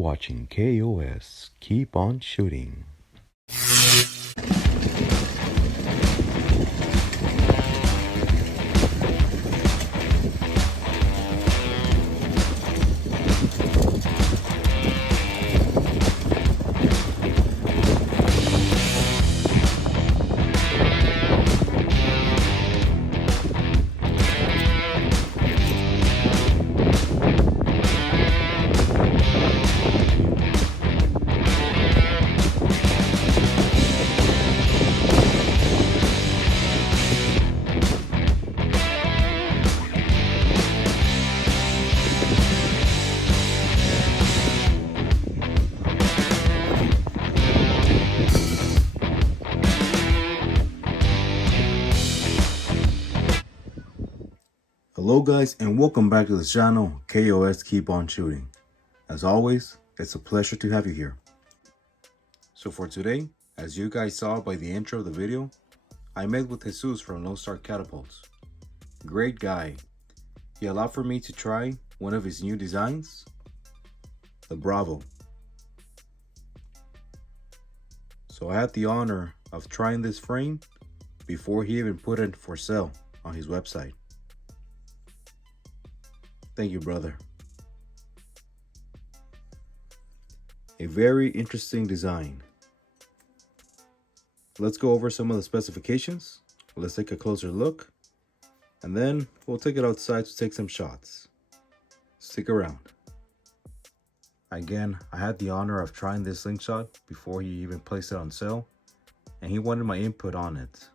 watching K.O.S. Keep on Shooting. Hello guys, and welcome back to the channel, K.O.S. Keep on Shooting. As always, it's a pleasure to have you here. So for today, as you guys saw by the intro of the video, I met with Jesus from Lonestar Catapults. Great guy. He allowed for me to try one of his new designs, the Bravo. So I had the honor of trying this frame before he even put it for sale on his website. Thank you, brother. A very interesting design. Let's go over some of the specifications. Let's take a closer look. And then we'll take it outside to take some shots. Stick around. Again, I had the honor of trying this slingshot before he even placed it on sale. And he wanted my input on it.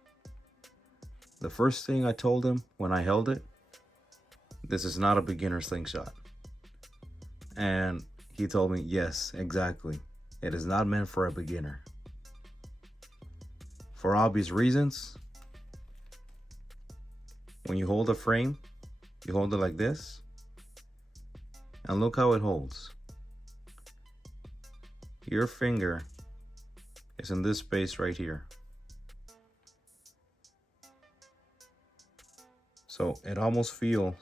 The first thing I told him when I held it, this is not a beginner slingshot. And he told me, yes, exactly. It is not meant for a beginner. For obvious reasons, when you hold a frame, you hold it like this. And look how it holds. Your finger is in this space right here. So it almost feels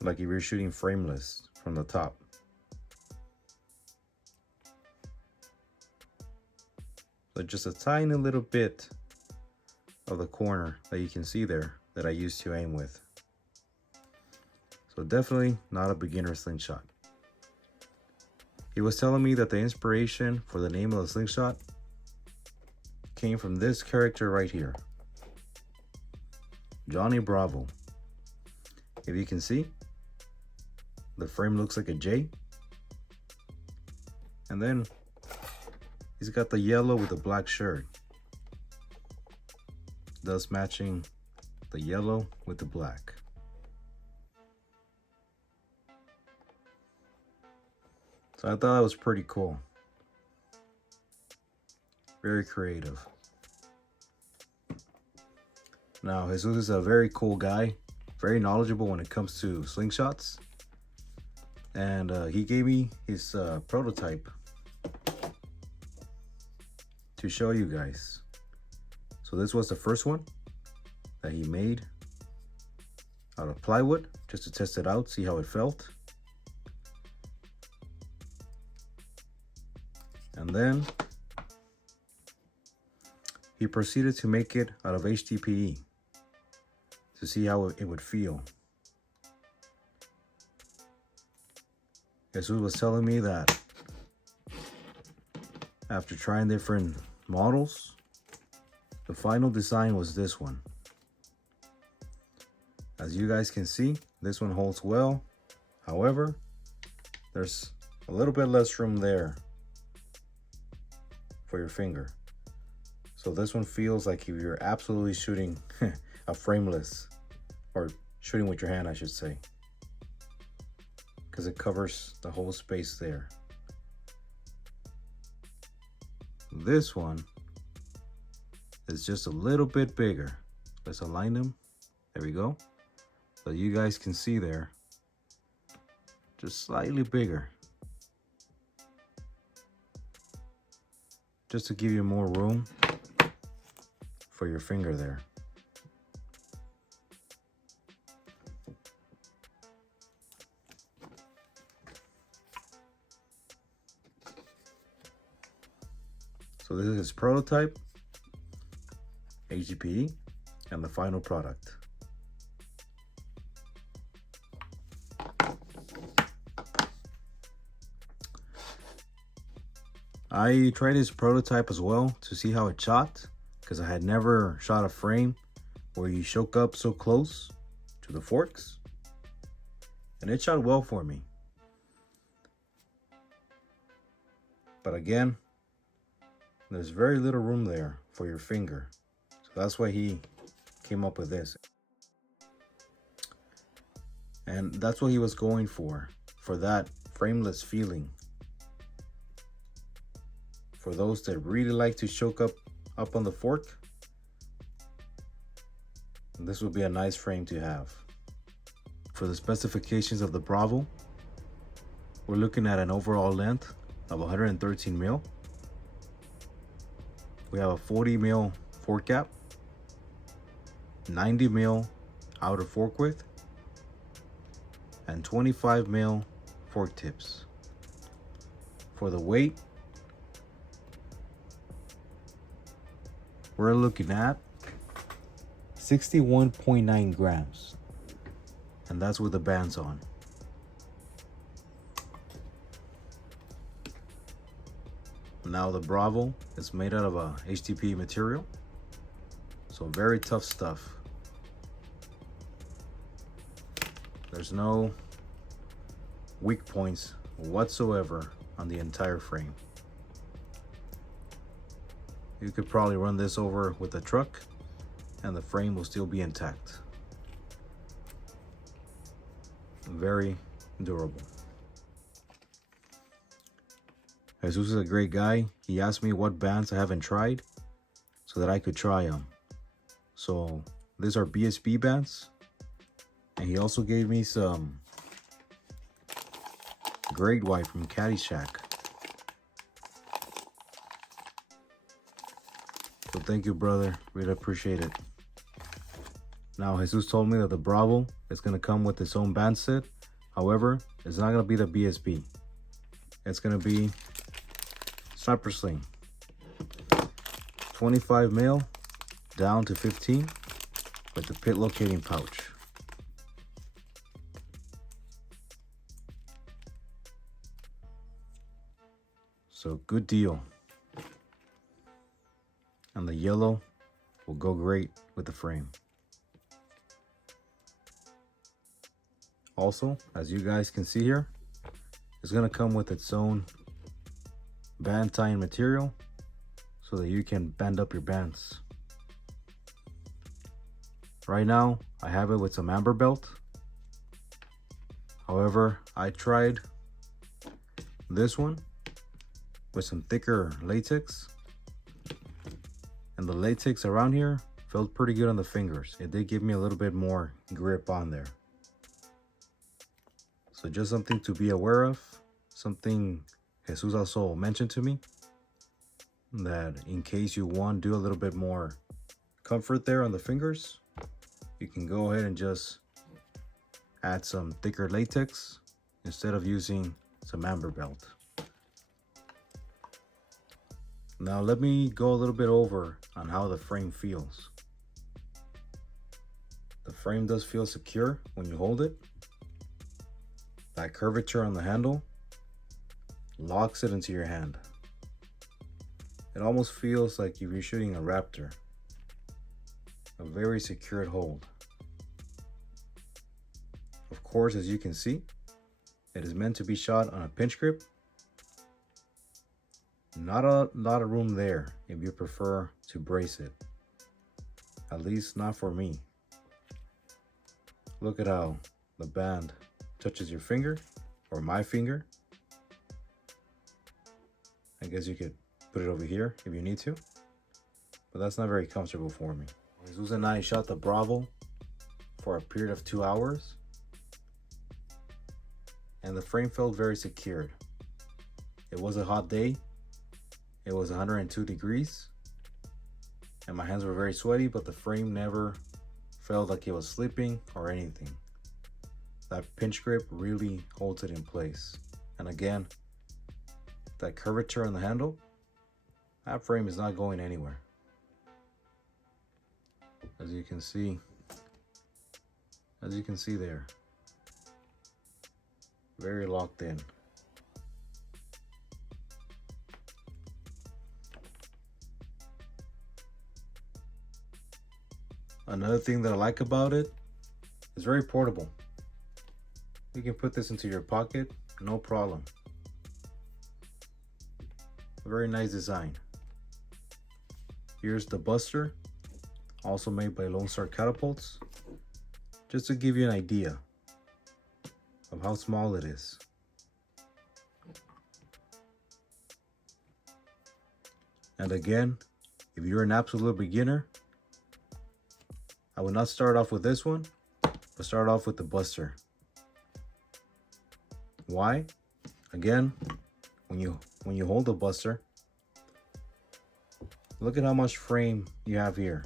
like if you're shooting frameless from the top. So just a tiny little bit of the corner that you can see there that I used to aim with. So definitely not a beginner slingshot. He was telling me that the inspiration for the name of the slingshot came from this character right here, Johnny Bravo. If you can see, the frame looks like a J. And then he's got the yellow with the black shirt, thus matching the yellow with the black. So I thought that was pretty cool. Very creative. Now, Jesus is a very cool guy, very knowledgeable when it comes to slingshots. And he gave me his prototype to show you guys. So this was the first one that he made out of plywood, just to test it out, see how it felt. And then he proceeded to make it out of HDPE to see how it would feel. Jesus was telling me that after trying different models, the final design was this one. As you guys can see, this one holds well. However, there's a little bit less room there for your finger. So this one feels like if you're absolutely shooting a frameless, or shooting with your hand, I should say, because it covers the whole space there. This one is just a little bit bigger. Let's align them. There we go. So you guys can see there, just slightly bigger. Just to give you more room for your finger there. So this is his prototype, HDPE, and the final product. I tried his prototype as well to see how it shot, because I had never shot a frame where you choke up so close to the forks, and it shot well for me. But again, there's very little room there for your finger, so that's why he came up with this. And that's what he was going for that frameless feeling. For those that really like to choke up on the fork, this would be a nice frame to have. For the specifications of the Bravo, we're looking at an overall length of 113 mil. We have a 40 mil fork gap, 90 mil outer fork width, and 25 mil fork tips. For the weight, we're looking at 61.9 grams, and that's with the bands on. Now the Bravo is made out of a HDPE material, so very tough stuff. There's no weak points whatsoever on the entire frame. You could probably run this over with a truck and the frame will still be intact. Very durable. Jesus is a great guy. He asked me what bands I haven't tried so that I could try them. So these are BSB bands. And he also gave me some Great White from Caddyshack. So thank you, brother. Really appreciate it. Now, Jesus told me that the Bravo is going to come with its own band set. However, it's not going to be the BSB. It's going to be Sniper Sling. 25 mil down to 15 with the pit locating pouch. So good deal. And the yellow will go great with the frame. Also, as you guys can see here, it's going to come with its own band tying material so that you can band up your bands. Right now, I have it with some amber belt. However, I tried this one with some thicker latex, and the latex around here felt pretty good on the fingers. It did give me a little bit more grip on there. So just something to be aware of, something Jesus also mentioned to me, that in case you want to do a little bit more comfort there on the fingers, you can go ahead and just add some thicker latex instead of using some amber belt. Now let me go a little bit over on how the frame feels. The frame does feel secure when you hold it. That curvature on the handle locks it into your hand. It almost feels like if you're shooting a Raptor. A very secured hold. Of course, as you can see, it is meant to be shot on a pinch grip. Not a lot of room there if you prefer to brace it. At least not for me. Look at how the band touches your finger, or my finger. I guess you could put it over here if you need to, but that's not very comfortable for me. Jesus and I shot the Bravo for a period of 2 hours, and the frame felt very secured. It was a hot day. It was 102 degrees, and my hands were very sweaty, but the frame never felt like it was slipping or anything. That pinch grip really holds it in place. And again, that curvature on the handle, Half frame is not going anywhere. As you can see there, very locked in. Another thing that I like about it, it's very portable. You can put this into your pocket, no problem. A very nice design. Here's the buster, also made by Lonestar Catapults, just to give you an idea of how small it is. And again, if you're an absolute beginner, I would not start off with this one, but start off with the buster. Why? Again, when you hold the buster, look at how much frame you have here.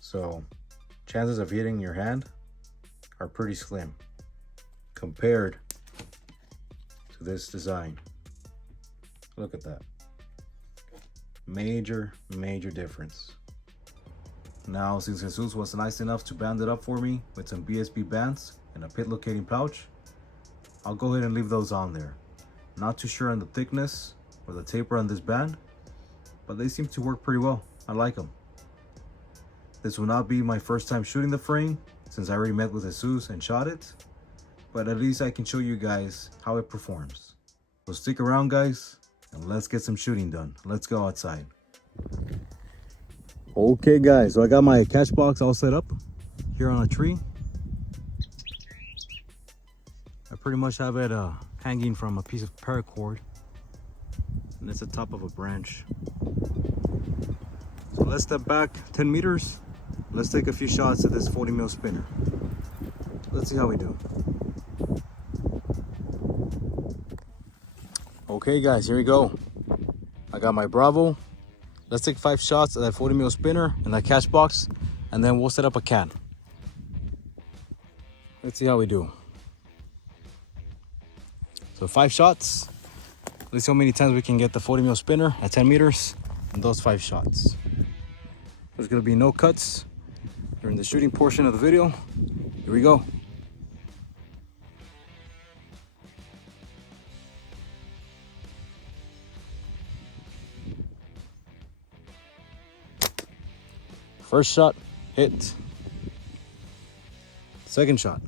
So chances of hitting your hand are pretty slim compared to this design. Look at that. Major difference. Now, since Jesus was nice enough to band it up for me with some BSB bands and a pit locating pouch, I'll go ahead and leave those on there. Not too sure on the thickness or the taper on this band, but they seem to work pretty well. I like them. This will not be my first time shooting the frame, since I already met with Jesus and shot it, but at least I can show you guys how it performs. So stick around, guys, and let's get some shooting done. Let's go outside. Okay, guys, so I got my catch box all set up here on a tree. I pretty much have it hanging from a piece of paracord, and it's the top of a branch. So let's step back 10 meters. Let's take a few shots at this 40 mil spinner. Let's see how we do. Okay, guys, here we go. I got my Bravo. Let's take 5 shots at that 40 mil spinner and that catch box, and then we'll set up a can. Let's see how we do. So 5 shots. Let's see how many times we can get the 40 mil spinner at 10 meters in those 5 shots. There's gonna be no cuts during the shooting portion of the video. Here we go. First shot, hit. Second shot.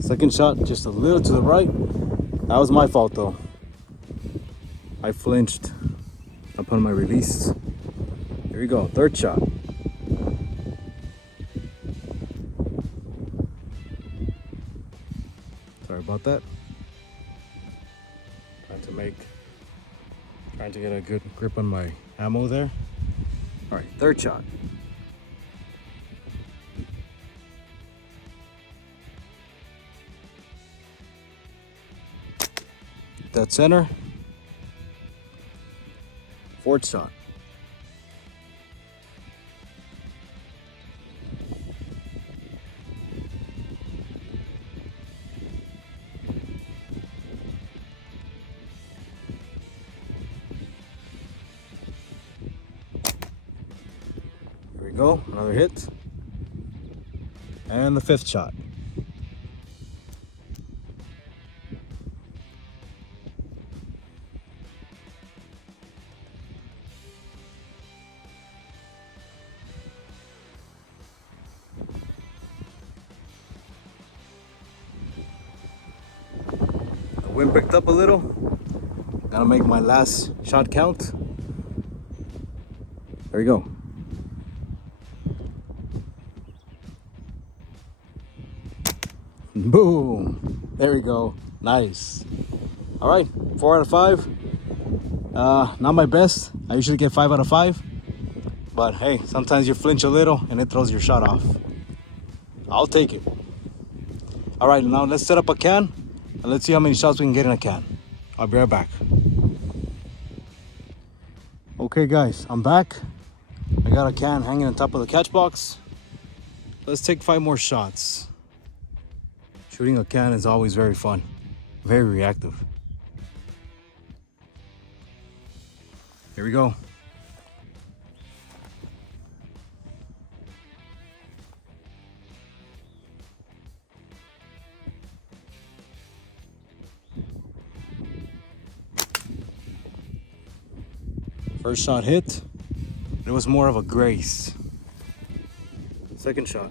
Second shot just a little to the right. That was my fault though. I flinched upon my release. Here we go, third shot. Sorry about that. Trying to get a good grip on my ammo there. All right, third shot. Dead center. Fourth shot. Here we go, another hit. And the fifth shot. Wind picked up a little. Gotta make my last shot count. There we go. Boom. There we go. Nice. All right, 4 out of 5. Not my best. I usually get 5 out of 5. But hey, sometimes you flinch a little and it throws your shot off. I'll take it. All right, now let's set up a can and let's see how many shots we can get in a can. I'll be right back. Okay guys, I'm back. I got a can hanging on top of the catch box. Let's take 5 more shots. Shooting a can is always very fun, very reactive. Here we go. First shot hit. It was more of a grace. Second shot.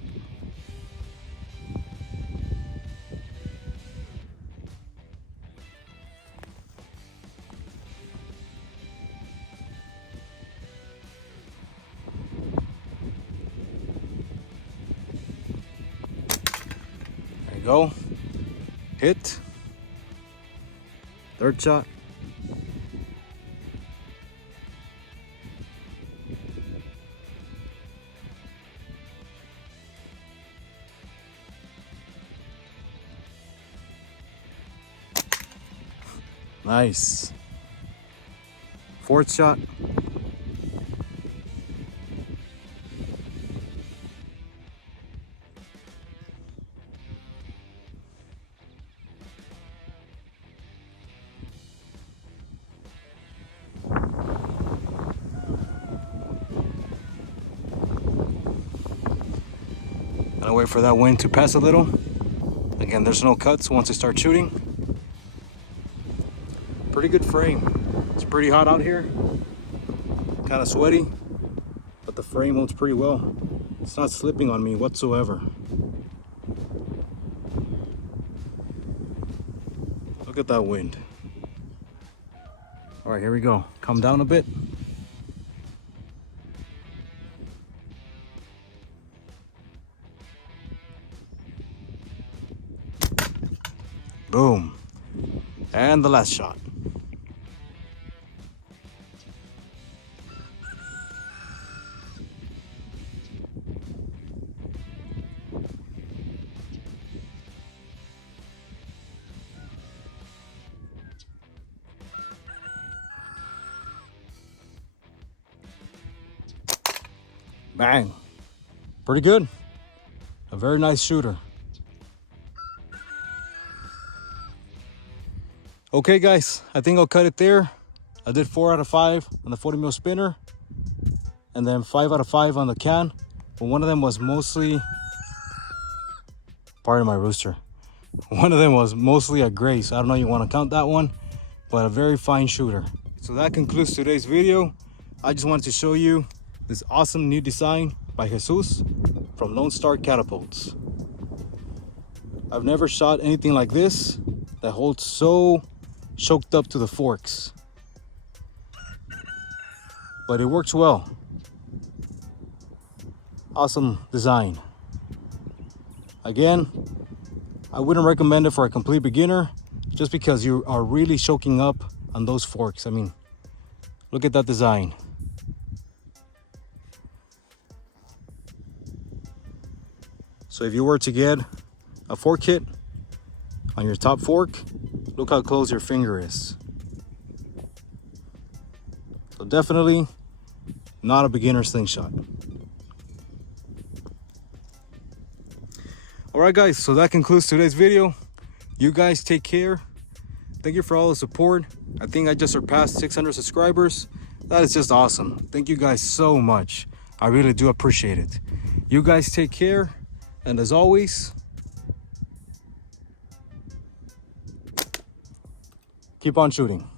There you go. Hit. Third shot. Nice. Fourth shot. Gotta wait for that wind to pass a little. Again, there's no cuts once I start shooting. Pretty good frame. It's pretty hot out here. Kind of sweaty, but the frame holds pretty well. It's not slipping on me whatsoever. Look at that wind. All right, here we go. Come down a bit. Boom. And the last shot. Bang. Pretty good. A very nice shooter. Okay guys, I think I'll cut it there. I did 4 out of 5 on the 40 mil spinner and then 5 out of 5 on the can. But one of them was mostly, pardon my rooster. One of them was mostly a grace. I don't know you want to count that one, but a very fine shooter. So that concludes today's video. I just wanted to show you this awesome new design by Jesus from Lonestar Catapults. I've never shot anything like this that holds so choked up to the forks, but it works well. Awesome design. Again, I wouldn't recommend it for a complete beginner just because you are really choking up on those forks. I mean, look at that design. So if you were to get a fork kit on your top fork, look how close your finger is. So definitely not a beginner slingshot. All right guys, so that concludes today's video. You guys take care. Thank you for all the support. I think I just surpassed 600 subscribers. That is just awesome. Thank you guys so much. I really do appreciate it. You guys take care. And as always, keep on shooting.